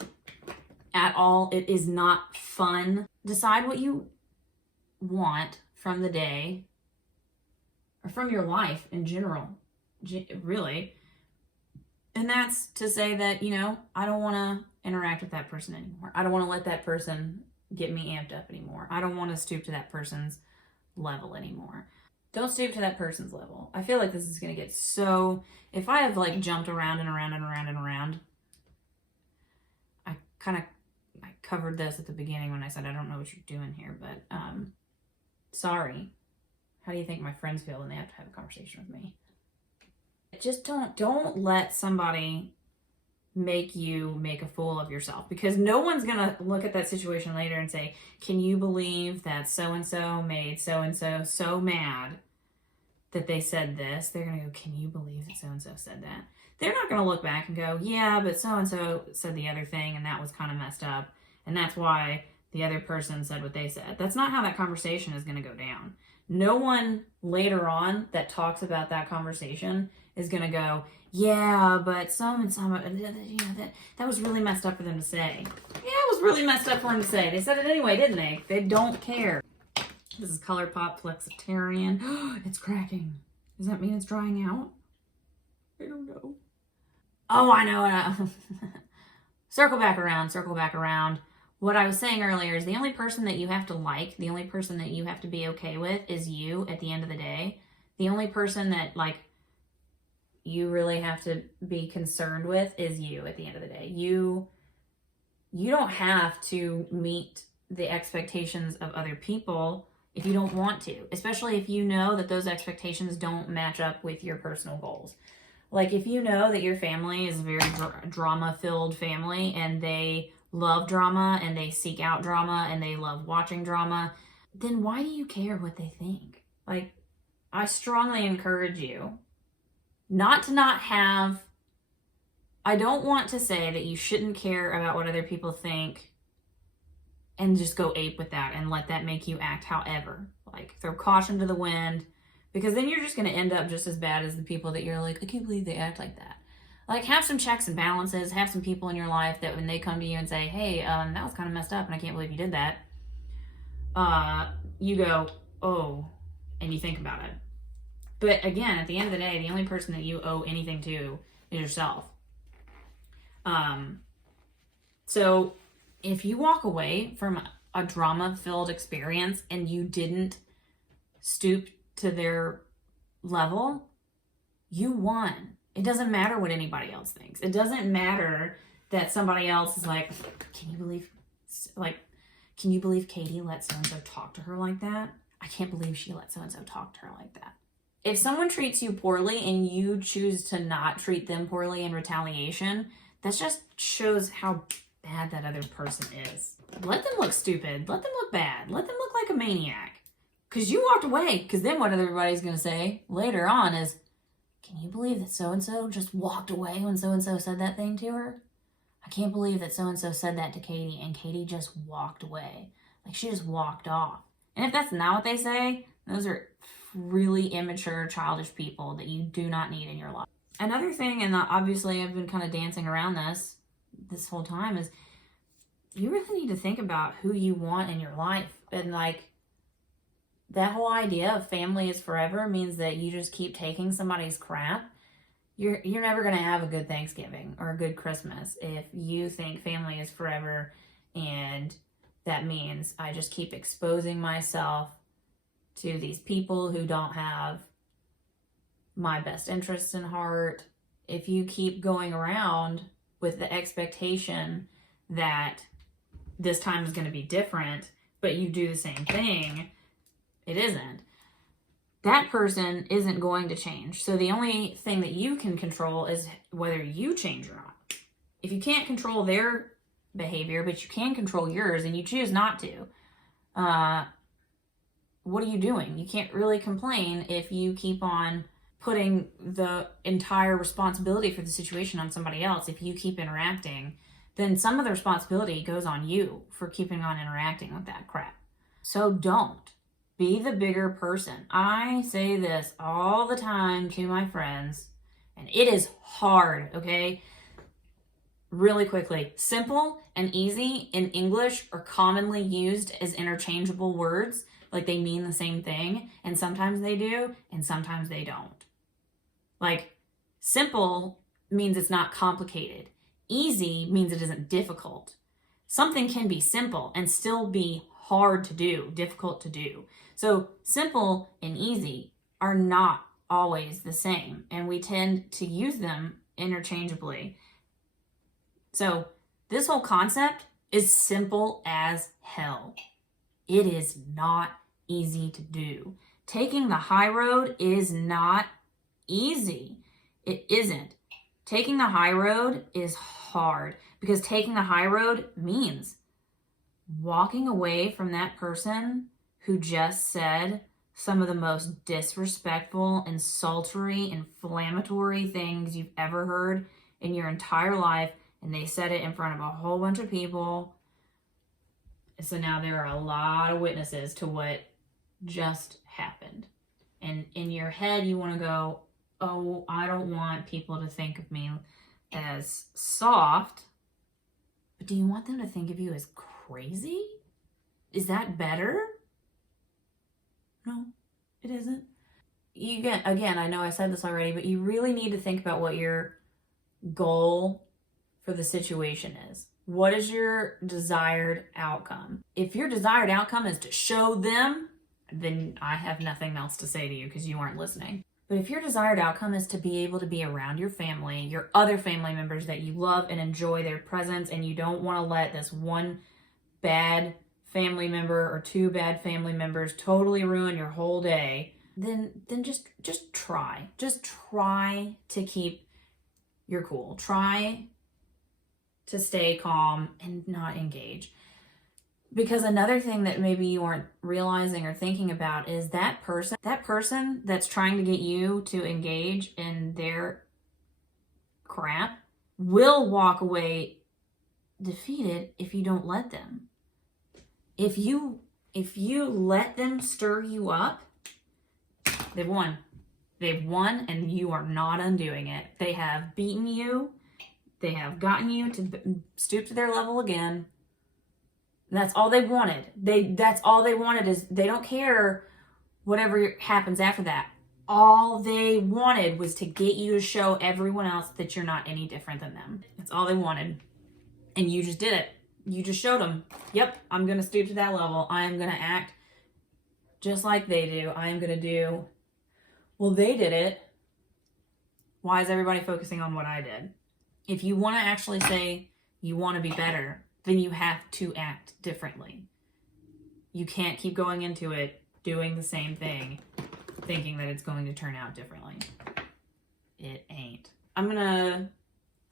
at all. It is not fun. Decide what you want from the day or from your life in general, really. And that's to say that, you know, I don't want to interact with that person anymore. I don't want to let that person get me amped up anymore. I don't want to stoop to that person's level anymore. Don't stoop to that person's level. I feel like this is going to get so... If I have like jumped around and around and around and around, I covered this at the beginning when I said I don't know what you're doing here, but sorry. How do you think my friends feel when they have to have a conversation with me? Just don't let somebody make you make a fool of yourself, because no one's gonna look at that situation later and say, can you believe that so-and-so made so-and-so so mad that they said this? They're gonna go, can you believe that so-and-so said that? They're not gonna look back and go, yeah, but so-and-so said the other thing and that was kind of messed up and that's why the other person said what they said. That's not how that conversation is gonna go down. No one later on that talks about that conversation is gonna go, yeah, but some, you know, that was really messed up for them to say. Yeah, it was really messed up for them to say. They said it anyway, didn't they? They don't care. This is ColourPop Flexitarian. It's cracking. Does that mean it's drying out? I don't know. Oh, I know. Circle back around. What I was saying earlier is the only person that you have to like, the only person that you have to be okay with is you at the end of the day. The only person that, like, you really have to be concerned with is you at the end of the day. You don't have to meet the expectations of other people if you don't want to, especially if you know that those expectations don't match up with your personal goals. Like if you know that your family is a very drama-filled family and they love drama and they seek out drama and they love watching drama, then why do you care what they think? Like, I strongly encourage you not to not have... I don't want to say that you shouldn't care about what other people think and just go ape with that and let that make you act however. Like, throw caution to the wind, because then you're just going to end up just as bad as the people that you're like, I can't believe they act like that. Like, have some checks and balances. Have some people in your life that when they come to you and say, hey, that was kind of messed up and I can't believe you did that, you go, oh, and you think about it. But again, at the end of the day, the only person that you owe anything to is yourself. So if you walk away from a drama-filled experience and you didn't stoop to their level, you won. It doesn't matter what anybody else thinks. It doesn't matter that somebody else is like, can you believe Katie let so-and-so talk to her like that? I can't believe she let so-and-so talk to her like that. If someone treats you poorly and you choose to not treat them poorly in retaliation, that just shows how bad that other person is. Let them look stupid. Let them look bad. Let them look like a maniac. Because you walked away. Because then what everybody's going to say later on is, can you believe that so-and-so just walked away when so-and-so said that thing to her? I can't believe that so-and-so said that to Katie and Katie just walked away. Like, she just walked off. And if that's not what they say, those are really immature, childish people that you do not need in your life. Another thing, and obviously I've been kind of dancing around this whole time, is you really need to think about who you want in your life. And like, that whole idea of family is forever means that you just keep taking somebody's crap, you're never going to have a good Thanksgiving or a good Christmas if you think family is forever, and that means I just keep exposing myself to these people who don't have my best interests in heart. If you keep going around with the expectation that this time is going to be different, but you do the same thing, it isn't. That person isn't going to change. So the only thing that you can control is whether you change or not. If you can't control their behavior, but you can control yours, and you choose not to, what are you doing? You can't really complain if you keep on putting the entire responsibility for the situation on somebody else. If you keep interacting, then some of the responsibility goes on you for keeping on interacting with that crap. So don't. Be the bigger person. I say this all the time to my friends, and it is hard, okay? Really quickly, simple and easy in English are commonly used as interchangeable words, like they mean the same thing, and sometimes they do, and sometimes they don't. Like, simple means it's not complicated. Easy means it isn't difficult. Something can be simple and still be hard to do, difficult to do. So simple and easy are not always the same, and we tend to use them interchangeably. So this whole concept is simple as hell. It is not easy to do. Taking the high road is not easy. It isn't. Taking the high road is hard, because taking the high road means walking away from that person who just said some of the most disrespectful, insultory, inflammatory things you've ever heard in your entire life, and they said it in front of a whole bunch of people. So now there are a lot of witnesses to what just happened. And in your head, you want to go, oh, I don't want people to think of me as soft. But do you want them to think of you as crazy? Is that better? No, it isn't. You get, again, I know I said this already, but you really need to think about what your goal for the situation is. What is your desired outcome? If your desired outcome is to show them, then I have nothing else to say to you because you aren't listening. But if your desired outcome is to be able to be around your family, your other family members that you love and enjoy their presence, and you don't want to let this one bad family member or two bad family members totally ruin your whole day, then just try. Just try to keep your cool. Try to stay calm and not engage. Because another thing that maybe you aren't realizing or thinking about is that person that's trying to get you to engage in their crap will walk away defeated if you don't let them. If you let them stir you up, they've won. They've won, and you are not undoing it. They have beaten you. They have gotten you to stoop to their level again. That's all they wanted. That's all they wanted. Is they don't care whatever happens after that. All they wanted was to get you to show everyone else that you're not any different than them. That's all they wanted. And you just did it. You just showed them, yep, I'm going to stoop to that level. I am going to act just like they do. I am going to do, well, they did it. Why is everybody focusing on what I did? If you want to actually say you want to be better, then you have to act differently. You can't keep going into it doing the same thing, thinking that it's going to turn out differently. It ain't. I'm going to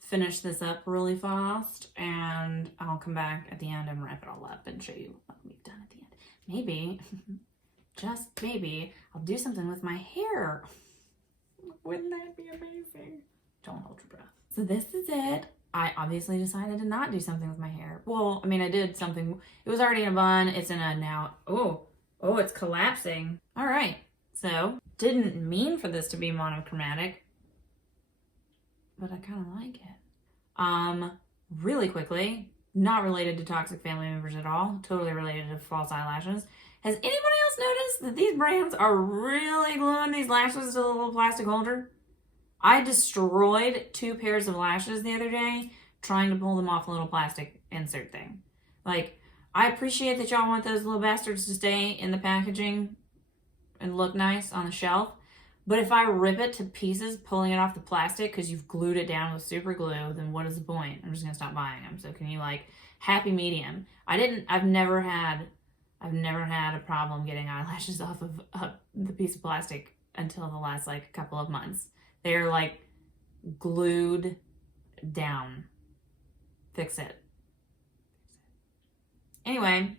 finish this up really fast, and I'll come back at the end and wrap it all up and show you what we've done at the end. Maybe, just maybe, I'll do something with my hair. Wouldn't that be amazing? Don't hold your breath. So this is it. I obviously decided to not do something with my hair. Well, I mean, I did something. It was already in a bun. It's in a now. Oh, it's collapsing. All right. So, didn't mean for this to be monochromatic, but I kind of like it. Really quickly, not related to toxic family members at all. Totally related to false eyelashes. Has anybody else else notice that these brands are really gluing these lashes to the little plastic holder? I destroyed 2 pairs of lashes the other day trying to pull them off a little plastic insert thing. Like, I appreciate that y'all want those little bastards to stay in the packaging and look nice on the shelf. But if I rip it to pieces, pulling it off the plastic because you've glued it down with super glue, then what is the point? I'm just going to stop buying them. So can you, like, happy medium? I've never had a problem getting eyelashes off of the piece of plastic until the last, like, couple of months. They're, like, glued down. Fix it. Anyway,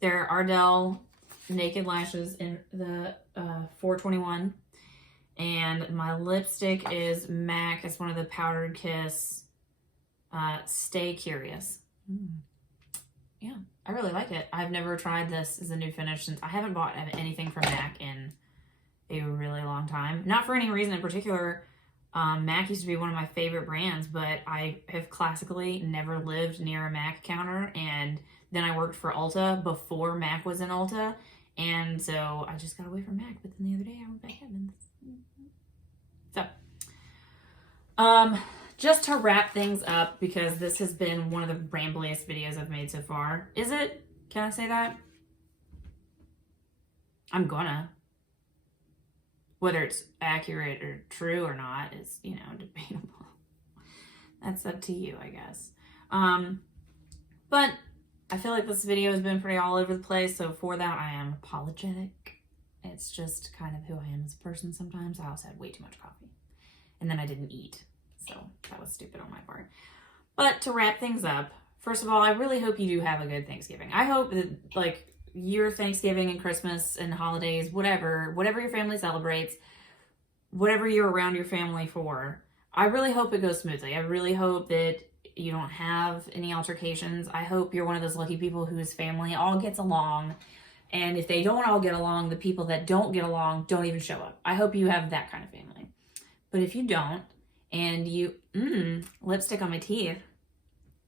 there are Ardell Naked Lashes in the 421. And my lipstick is MAC. It's one of the Powdered Kiss Stay Curious. Yeah, I really like it. I've never tried this as a new finish since I haven't bought anything from MAC in a really long time. Not for any reason in particular. MAC used to be one of my favorite brands, but I have classically never lived near a MAC counter, and then I worked for Ulta before MAC was in Ulta, and so I just got away from MAC, but then the other day I went back in. So, just to wrap things up, because this has been one of the rambliest videos I've made so far. Is it? Can I say that? I'm gonna. Whether it's accurate or true or not is, you know, debatable. That's up to you, I guess. But I feel like this video has been pretty all over the place, so for that I am apologetic. It's just kind of who I am as a person sometimes. I also had way too much coffee. And then I didn't eat, so that was stupid on my part. But to wrap things up, first of all, I really hope you do have a good Thanksgiving. I hope that, like, your Thanksgiving and Christmas and holidays, whatever your family celebrates, whatever you're around your family for, I really hope it goes smoothly. I really hope that you don't have any altercations. I hope you're one of those lucky people whose family all gets along. And if they don't all get along, the people that don't get along don't even show up. I hope you have that kind of family. But if you don't, and you, lipstick on my teeth,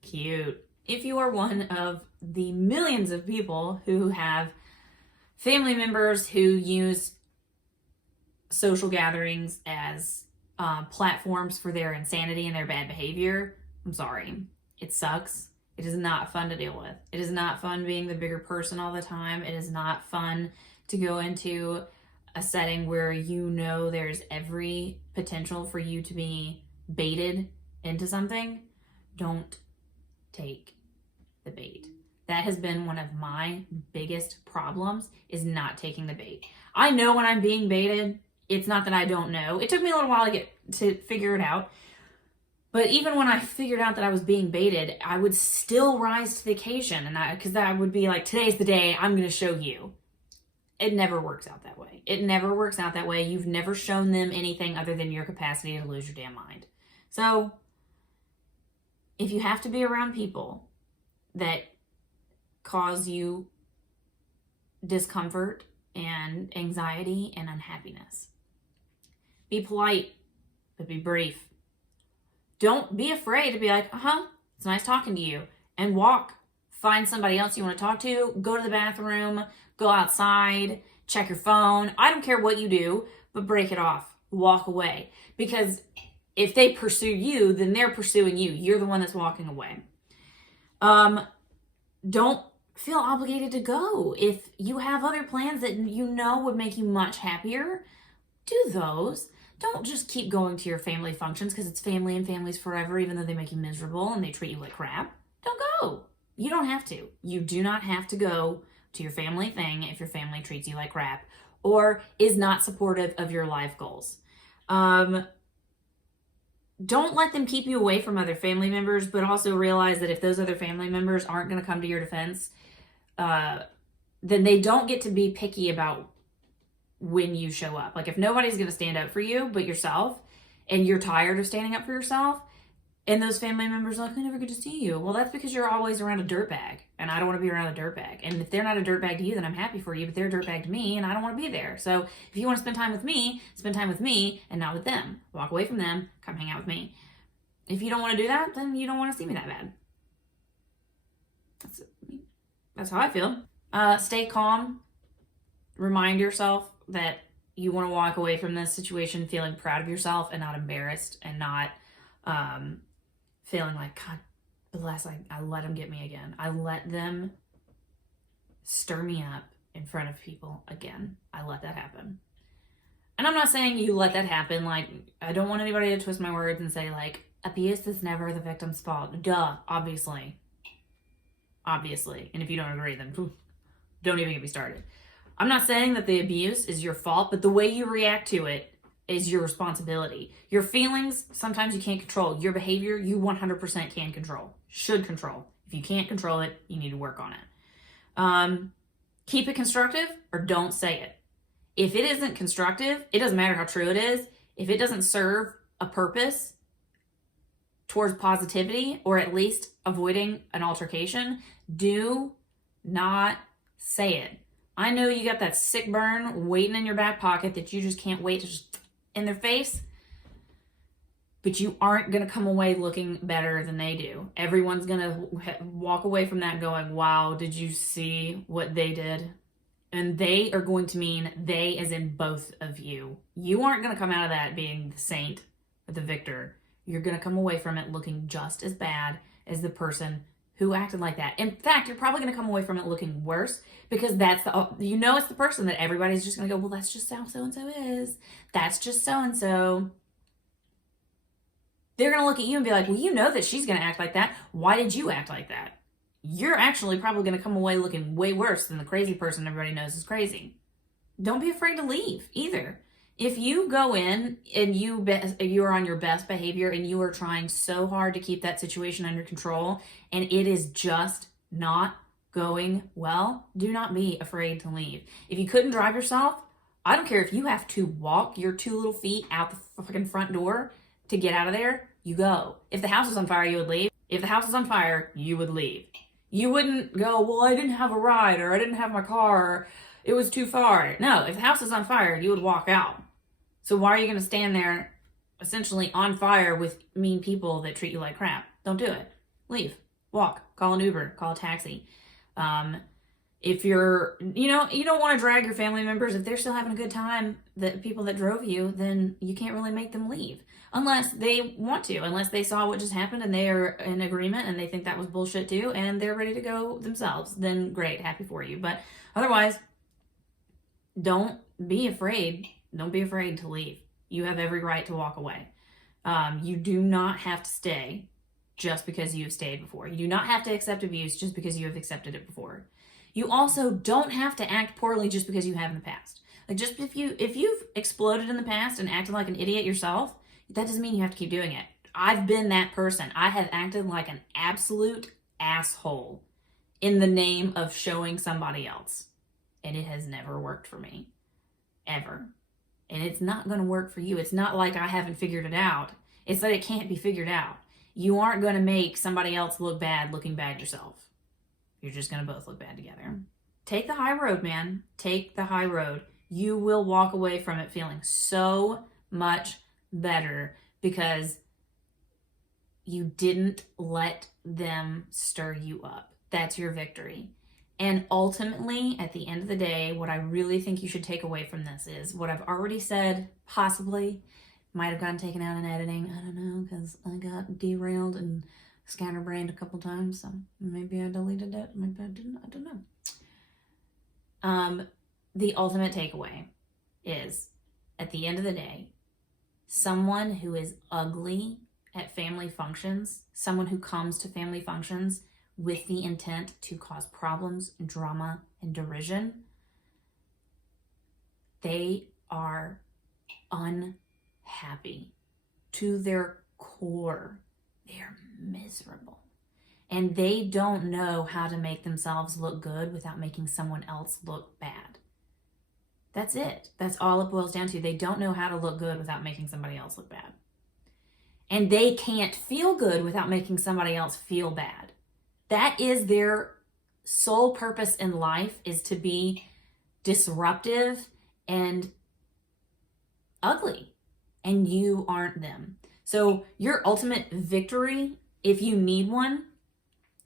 cute. If you are one of the millions of people who have family members who use social gatherings as platforms for their insanity and their bad behavior, I'm sorry. It sucks. It is not fun to deal with. It is not fun being the bigger person all the time. It is not fun to go into a setting where you know there's every potential for you to be baited into something. Don't take the bait. That has been one of my biggest problems, is not taking the bait. I know when I'm being baited. It's not that I don't know. It took me a little while to figure it out. But even when I figured out that I was being baited, I would still rise to the occasion, and because I would be like, today's the day, I'm going to show you. It never works out that way. It never works out that way. You've never shown them anything other than your capacity to lose your damn mind. So, if you have to be around people that cause you discomfort and anxiety and unhappiness, be polite, but be brief. Don't be afraid to be like, it's nice talking to you, and walk. Find somebody else you want to talk to. Go to the bathroom. Go outside. Check your phone. I don't care what you do, but break it off. Walk away. Because if they pursue you, then they're pursuing you. You're the one that's walking away. Don't feel obligated to go. If you have other plans that you know would make you much happier, do those. Don't just keep going to your family functions because it's family and families forever, even though they make you miserable and they treat you like crap. Don't go. You don't have to. You do not have to go to your family thing if your family treats you like crap or is not supportive of your life goals. Don't let them keep you away from other family members, but also realize that if those other family members aren't going to come to your defense, then they don't get to be picky about when you show up. Like, if nobody's going to stand up for you but yourself, and you're tired of standing up for yourself, and those family members are like, I never get to see you. Well, that's because you're always around a dirtbag, and I don't want to be around a dirtbag. And if they're not a dirtbag to you, then I'm happy for you, but they're a dirtbag to me, and I don't want to be there. So if you want to spend time with me and not with them. Walk away from them, come hang out with me. If you don't want to do that, then you don't want to see me that bad. That's how I feel. Stay calm. remind yourself that you want to walk away from this situation feeling proud of yourself and not embarrassed and not feeling like, God bless, I let them get me again. I let them stir me up in front of people again. I let that happen. And I'm not saying you let that happen. Like, I don't want anybody to twist my words and say, like, abuse is never the victim's fault. Duh, obviously. Obviously. And if you don't agree, then don't even get me started. I'm not saying that the abuse is your fault, but the way you react to it is your responsibility. Your feelings, sometimes you can't control. Your behavior, you 100% can control. Should control. If you can't control it, you need to work on it. Keep it constructive or don't say it. If it isn't constructive, it doesn't matter how true it is. If it doesn't serve a purpose towards positivity or at least avoiding an altercation, do not say it. I know you got that sick burn waiting in your back pocket that you just can't wait to just in their face, but you aren't going to come away looking better than they do. Everyone's going to walk away from that going, wow, did you see what they did? And they are going to mean they as in both of you. You aren't going to come out of that being the saint or the victor. You're going to come away from it looking just as bad as the person who acted like that. In fact, you're probably going to come away from it looking worse because that's it's the person that everybody's just going to go, well, that's just how so-and-so is. That's just so-and-so. They're going to look at you and be like, well, you know that she's going to act like that. Why did you act like that? You're actually probably going to come away looking way worse than the crazy person everybody knows is crazy. Don't be afraid to leave either. If you go in and you are on your best behavior and you are trying so hard to keep that situation under control and it is just not going well, do not be afraid to leave. If you couldn't drive yourself, I don't care if you have to walk your 2 little feet out the fucking front door to get out of there, you go. If the house is on fire, you would leave. If the house is on fire, you would leave. You wouldn't go, well, I didn't have a ride or I didn't have my car or it was too far. No, if the house is on fire, you would walk out. So why are you going to stand there essentially on fire with mean people that treat you like crap? Don't do it. Leave. Walk. Call an Uber. Call a taxi. If you're, you don't want to drag your family members. If they're still having a good time, the people that drove you, then you can't really make them leave. Unless they want to. Unless they saw what just happened and they are in agreement and they think that was bullshit too and they're ready to go themselves. Then great. Happy for you. But otherwise, don't be afraid. Don't be afraid to leave. You have every right to walk away. You do not have to stay just because you've stayed before. You do not have to accept abuse just because you have accepted it before. You also don't have to act poorly just because you have in the past. Like, just if you've exploded in the past and acted like an idiot yourself, that doesn't mean you have to keep doing it. I've been that person. I have acted like an absolute asshole in the name of showing somebody else. And it has never worked for me. Ever. And it's not going to work for you. It's not like I haven't figured it out. It's that it can't be figured out. You aren't going to make somebody else look bad looking bad yourself. You're just going to both look bad together. Take the high road, man. Take the high road. You will walk away from it feeling so much better because you didn't let them stir you up. That's your victory. And ultimately, at the end of the day, what I really think you should take away from this is what I've already said, possibly, might have gotten taken out in editing. I don't know, because I got derailed and scatterbrained a couple times, so maybe I deleted it, maybe I didn't, I don't know. The ultimate takeaway is, at the end of the day, someone who is ugly at family functions, someone who comes to family functions with the intent to cause problems, drama, and derision, they are unhappy to their core. They're miserable. And they don't know how to make themselves look good without making someone else look bad. That's it. That's all it boils down to. They don't know how to look good without making somebody else look bad. And they can't feel good without making somebody else feel bad. That is their sole purpose in life, is to be disruptive and ugly. And you aren't them. So your ultimate victory, if you need one,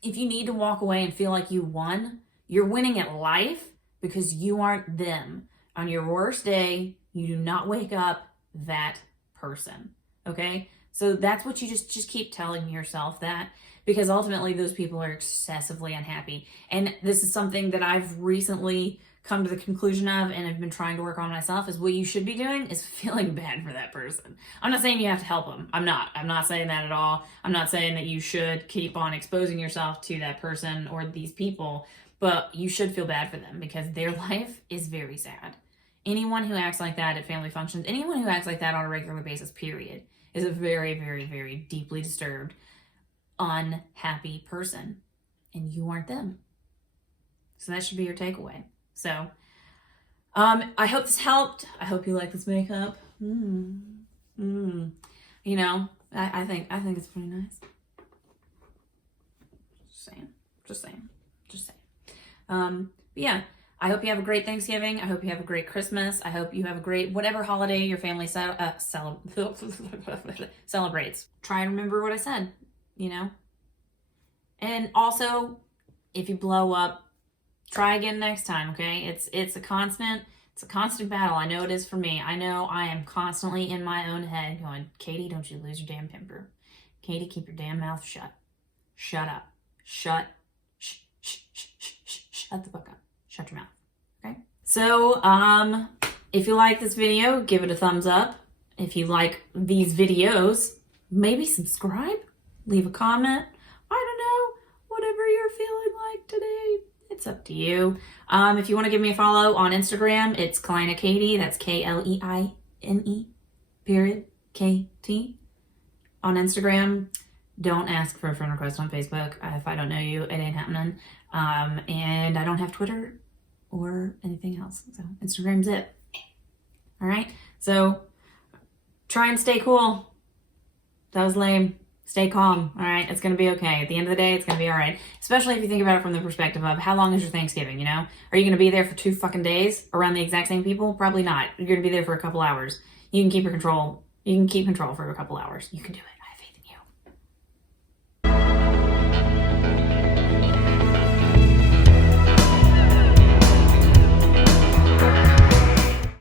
if you need to walk away and feel like you won, you're winning at life because you aren't them. On your worst day, you do not wake up that person. Okay? So that's what you just keep telling yourself that, because ultimately those people are excessively unhappy. And this is something that I've recently come to the conclusion of and have been trying to work on myself, is what you should be doing is feeling bad for that person. I'm not saying you have to help them. I'm not saying that at all. I'm not saying that you should keep on exposing yourself to that person or these people, but you should feel bad for them because their life is very sad. Anyone who acts like that at family functions, anyone who acts like that on a regular basis, period, is a very, very, very deeply disturbed, unhappy person. And you aren't them. So that should be your takeaway. So, I hope this helped. I hope you like this makeup. You know, I think it's pretty nice. Just saying. But yeah, I hope you have a great Thanksgiving. I hope you have a great Christmas. I hope you have a great, whatever holiday your family celebrates. Try and remember what I said, you know? And also, if you blow up, try again next time, okay? It's a constant battle. I know it is for me. I know I am constantly in my own head going, Katie, don't you lose your damn temper. Katie, keep your damn mouth shut. Shut up. Shut the fuck up. Shut your mouth, okay? So, if you like this video, give it a thumbs up. If you like these videos, maybe subscribe, leave a comment. I don't know, whatever you're feeling like today. It's up to you. If you want to give me a follow on Instagram, it's Kleine Katie. That's Kleine, period, KT. On Instagram, don't ask for a friend request on Facebook. If I don't know you, it ain't happening. And I don't have Twitter or anything else. So Instagram's it. All right. So try and stay cool. That was lame. Stay calm, all right? It's going to be okay. At the end of the day, it's going to be all right. Especially if you think about it from the perspective of how long is your Thanksgiving, you know? Are you going to be there for 2 fucking days around the exact same people? Probably not. You're going to be there for a couple hours. You can keep control for a couple hours. You can do it.